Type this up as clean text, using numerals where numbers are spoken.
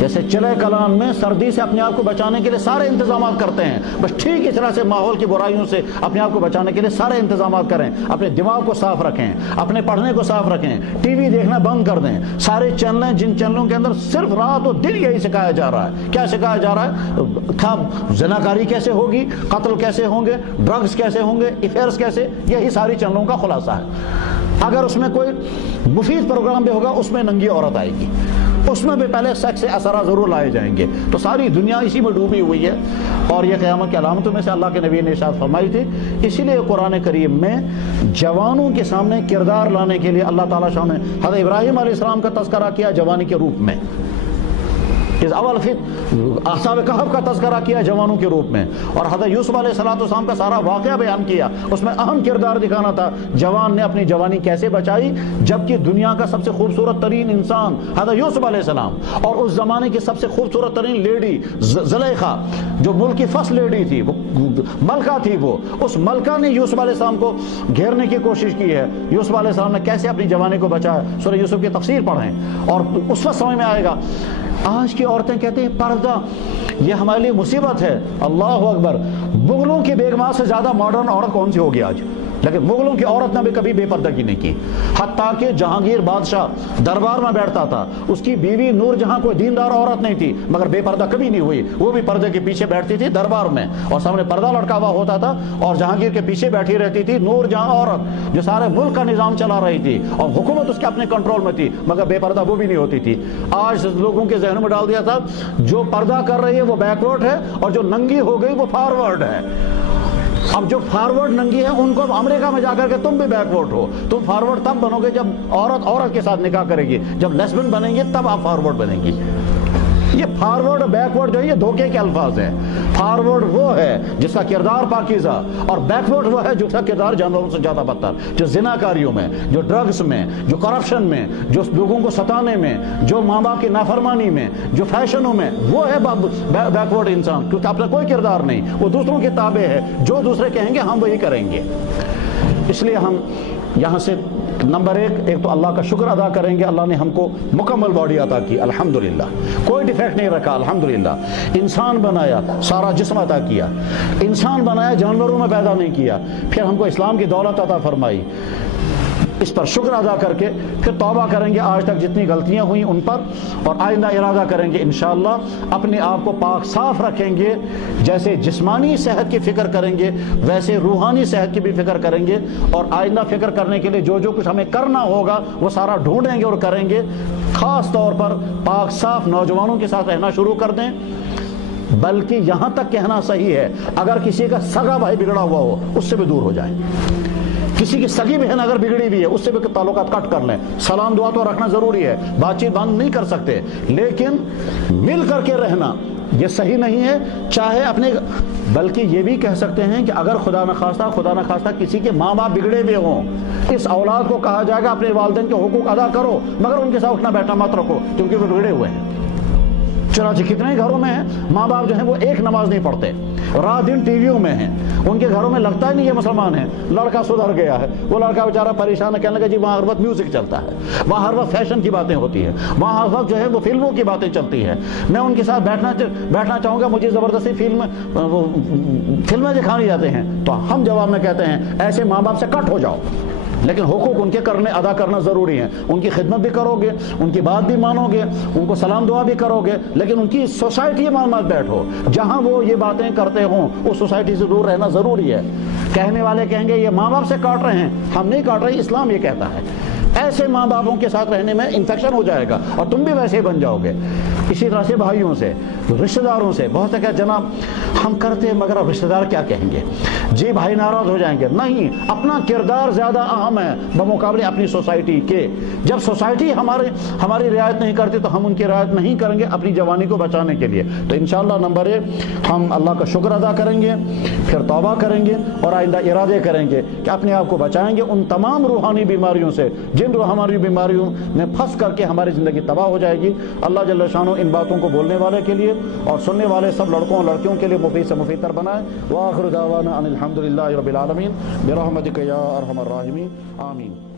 جیسے چلے کلام میں سردی سے اپنے آپ کو بچانے کے لیے سارے انتظامات کرتے ہیں، بس ٹھیک اس طرح سے ماحول کی برائیوں سے اپنے آپ کو بچانے کے لیے سارے انتظامات کریں، اپنے دماغ کو صاف رکھیں، اپنے پڑھنے کو صاف رکھیں، ٹی وی دیکھنا بند کر دیں۔ سارے چینلیں جن چینلوں کے اندر صرف رات و دن یہی سکھایا جا رہا ہے، کیا سکھایا جا رہا ہے؟ زناکاری کیسے ہوگی، قتل کیسے ہوں گے، ڈرگز کیسے ہوں گے، افیئرز کیسے، یہی ساری چینلوں کا خلاصہ ہے۔ اگر اس میں کوئی مفید پروگرام بھی ہوگا اس میں ننگی عورت آئے گی، اس میں بھی پہلے سیکس سے اثرات ضرور لائے جائیں گے۔ تو ساری دنیا اسی میں ڈوبی ہوئی ہے، اور یہ قیامت کی علامتوں میں سے اللہ کے نبی نے ارشاد فرمائی تھی۔ اسی لیے قرآن کریم میں جوانوں کے سامنے کردار لانے کے لیے اللہ تعالیٰ شاہ نے حضرت ابراہیم علیہ السلام کا تذکرہ کیا جوانی کے روپ میں، اس اول اصحاب کہف کا تذکرہ کیا جوانوں کے روپ میں، اور حضرت یوسف علیہ السلام کا سارا واقعہ بیان کیا۔ اس میں اہم کردار دکھانا تھا جوان نے اپنی جوانی کیسے بچائی، جبکہ دنیا کا سب سے خوبصورت ترین انسان حضرت یوسف علیہ السلام اور اس زمانے کی سب سے خوبصورت ترین لیڈی زلیخا جو ملک کی فرسٹ لیڈی تھی، وہ ملکہ تھی، وہ اس ملکہ نے یوسف علیہ السلام کو گھیرنے کی کوشش کی ہے۔ یوسف علیہ السلام نے کیسے اپنی جوانی کو بچایا، سورہ یوسف کی تفسیر پڑھیں اور اس وقت سمجھ میں آئے گا۔ آج کی عورتیں کہتے ہیں پردہ یہ ہمارے لیے مصیبت ہے، اللہ اکبر، مغلوں کی بیگمات سے زیادہ ماڈرن عورت کون سی ہوگی آج؟ لیکن مغلوں کی عورت نے بھی کبھی بے پردگی نہیں کی، حتیٰ کہ جہانگیر بادشاہ دربار میں بیٹھتا تھا، اس کی بیوی نور جہاں کوئی دیندار عورت نہیں تھی مگر بے پردہ کبھی نہیں ہوئی، وہ بھی پردے کے پیچھے بیٹھتی تھی دربار میں، اور سامنے پردہ لٹکا ہوا ہوتا تھا، اور جہانگیر کے پیچھے بیٹھی رہتی تھی نور جہاں عورت جو سارے ملک کا نظام چلا رہی تھی، اور حکومت اس کے اپنے کنٹرول میں تھی مگر بے پردہ وہ بھی نہیں ہوتی تھی۔ آج لوگوں کے ذہنوں میں ڈال دیا تھا جو پردہ کر رہی ہے وہ بیکورڈ ہے، اور جو ننگی ہو گئی وہ فارورڈ ہے۔ اب جو فارورڈ ننگی ہے ان کو امریکہ میں جا کر کے تم بھی بیکورڈ ہو، تم فارورڈ تب بنو گے جب عورت عورت کے ساتھ نکاح کرے گی، جب لیسبین بنیں گے تب آپ فارورڈ بنیں گی۔ یہ فارورڈ اور بیکورڈ جو ہے یہ دھوکے کے الفاظ ہیں۔ فارورڈ وہ ہے جس کا کردار پاکیزہ، اور بیکورڈ وہ ہے جس کا کردار جانوروں سے زیادہ بدتر، جو زناکاریوں میں، جو ڈرگز میں، جو کرپشن میں، جو لوگوں کو ستانے میں، جو ماں باپ کی نافرمانی میں، جو فیشنوں میں، وہ ہے بیکورڈ انسان، کیونکہ اپنا کوئی کردار نہیں، وہ دوسروں کے تابع ہے، جو دوسرے کہیں گے ہم وہی کریں گے۔ اس لیے ہم یہاں سے نمبر ایک تو اللہ کا شکر ادا کریں گے، اللہ نے ہم کو مکمل باڈی عطا کی الحمدللہ، کوئی ڈیفیکٹ نہیں رکھا الحمدللہ، انسان بنایا، سارا جسم عطا کیا، انسان بنایا، جانوروں میں پیدا نہیں کیا، پھر ہم کو اسلام کی دولت عطا فرمائی۔ اس پر شکر ادا کر کے پھر توبہ کریں گے آج تک جتنی غلطیاں ہوئیں ان پر، اور آئندہ ارادہ کریں گے انشاءاللہ اپنے آپ کو پاک صاف رکھیں گے، جیسے جسمانی صحت کی فکر کریں گے ویسے روحانی صحت کی بھی فکر کریں گے، اور آئندہ فکر کرنے کے لیے جو کچھ ہمیں کرنا ہوگا وہ سارا ڈھونڈیں گے اور کریں گے۔ خاص طور پر پاک صاف نوجوانوں کے ساتھ رہنا شروع کر دیں، بلکہ یہاں تک کہنا صحیح ہے اگر کسی کا سگا بھائی بگڑا ہوا ہو اس سے بھی دور ہو جائیں، کسی کی سگی بہن اگر بگڑی بھی ہے اس سے بھی تعلقات کٹ کر لیں، سلام دعا تو رکھنا ضروری ہے، بات چیت بند نہیں کر سکتے، لیکن مل کر کے رہنا یہ صحیح نہیں ہے۔ چاہے اپنے، بلکہ یہ بھی کہہ سکتے ہیں کہ اگر خدا نخواستہ کسی کے ماں باپ بگڑے ہوئے ہوں، اس اولاد کو کہا جائے گا اپنے والدین کے حقوق ادا کرو، مگر ان کے ساتھ اٹھنا بیٹھنا مت رکھو کیونکہ وہ بگڑے ہوئے ہیں۔ چنانچہ کتنے گھروں میں ہیں ماں باپ جو ہیں وہ ایک نماز نہیں پڑھتے، رات دن ٹی ویوں میں ہیں، ان کے گھروں میں لگتا ہی نہیں یہ مسلمان ہیں، لڑکا سدھر گیا ہے، وہ لڑکا بیچارہ پریشان ہے، کہنے لگا جی وہاں ہر وقت میوزک چلتا ہے، وہاں ہر وقت فیشن کی باتیں ہوتی ہے، وہاں ہر وقت جو ہے وہ فلموں کی باتیں چلتی ہے، میں ان کے ساتھ بیٹھنا چاہوں گا، مجھے زبردستی فلمیں دکھائی جاتے ہیں، تو ہم جواب میں کہتے ہیں ایسے ماں باپ سے کٹ ہو جاؤ، لیکن حقوق ان کے ادا کرنا ضروری ہے، ان کی خدمت بھی کرو گے، ان کی بات بھی مانو گے، ان کو سلام دعا بھی کرو گے، لیکن ان کی سوسائٹی میں مت بیٹھو، جہاں وہ یہ باتیں کرتے ہوں اس سوسائٹی سے دور رہنا ضروری ہے۔ کہنے والے کہیں گے یہ ماں باپ سے کاٹ رہے ہیں، ہم نہیں کاٹ رہے، اسلام یہ کہتا ہے ایسے ماں باپوں کے ساتھ رہنے میں انفیکشن ہو جائے گا اور تم بھی ویسے ہی بن جاؤ گے۔ اسی طرح سے بھائیوں سے، رشتہ داروں سے، بہت سے کہ جناب ہم کرتے ہیں مگر اب رشتہ دار کیا کہیں گے، جی بھائی ناراض ہو جائیں گے، نہیں، اپنا کردار زیادہ اہم ہے بمقابلے اپنی سوسائٹی کے۔ جب سوسائٹی ہماری رعایت نہیں کرتی تو ہم ان کی رعایت نہیں کریں گے اپنی جوانی کو بچانے کے لیے۔ تو انشاءاللہ نمبر 1 ہم اللہ کا شکر ادا کریں گے، پھر توبہ کریں گے اور آئندہ ارادے کریں گے کہ اپنے آپ کو بچائیں گے ان تمام روحانی بیماریوں سے جن ہماری بیماریوں میں پھنس کر کے ہماری زندگی تباہ ہو جائے گی۔ اللہ جل شانہ ان باتوں کو بولنے والے کے لیے اور سننے والے سب لڑکوں اور لڑکیوں کے لیے مفید سے مفید تر بنائے۔ وآخر دعوانا ان الحمدللہ رب العالمین برحمتک یا ارحم الراحمین، آمین۔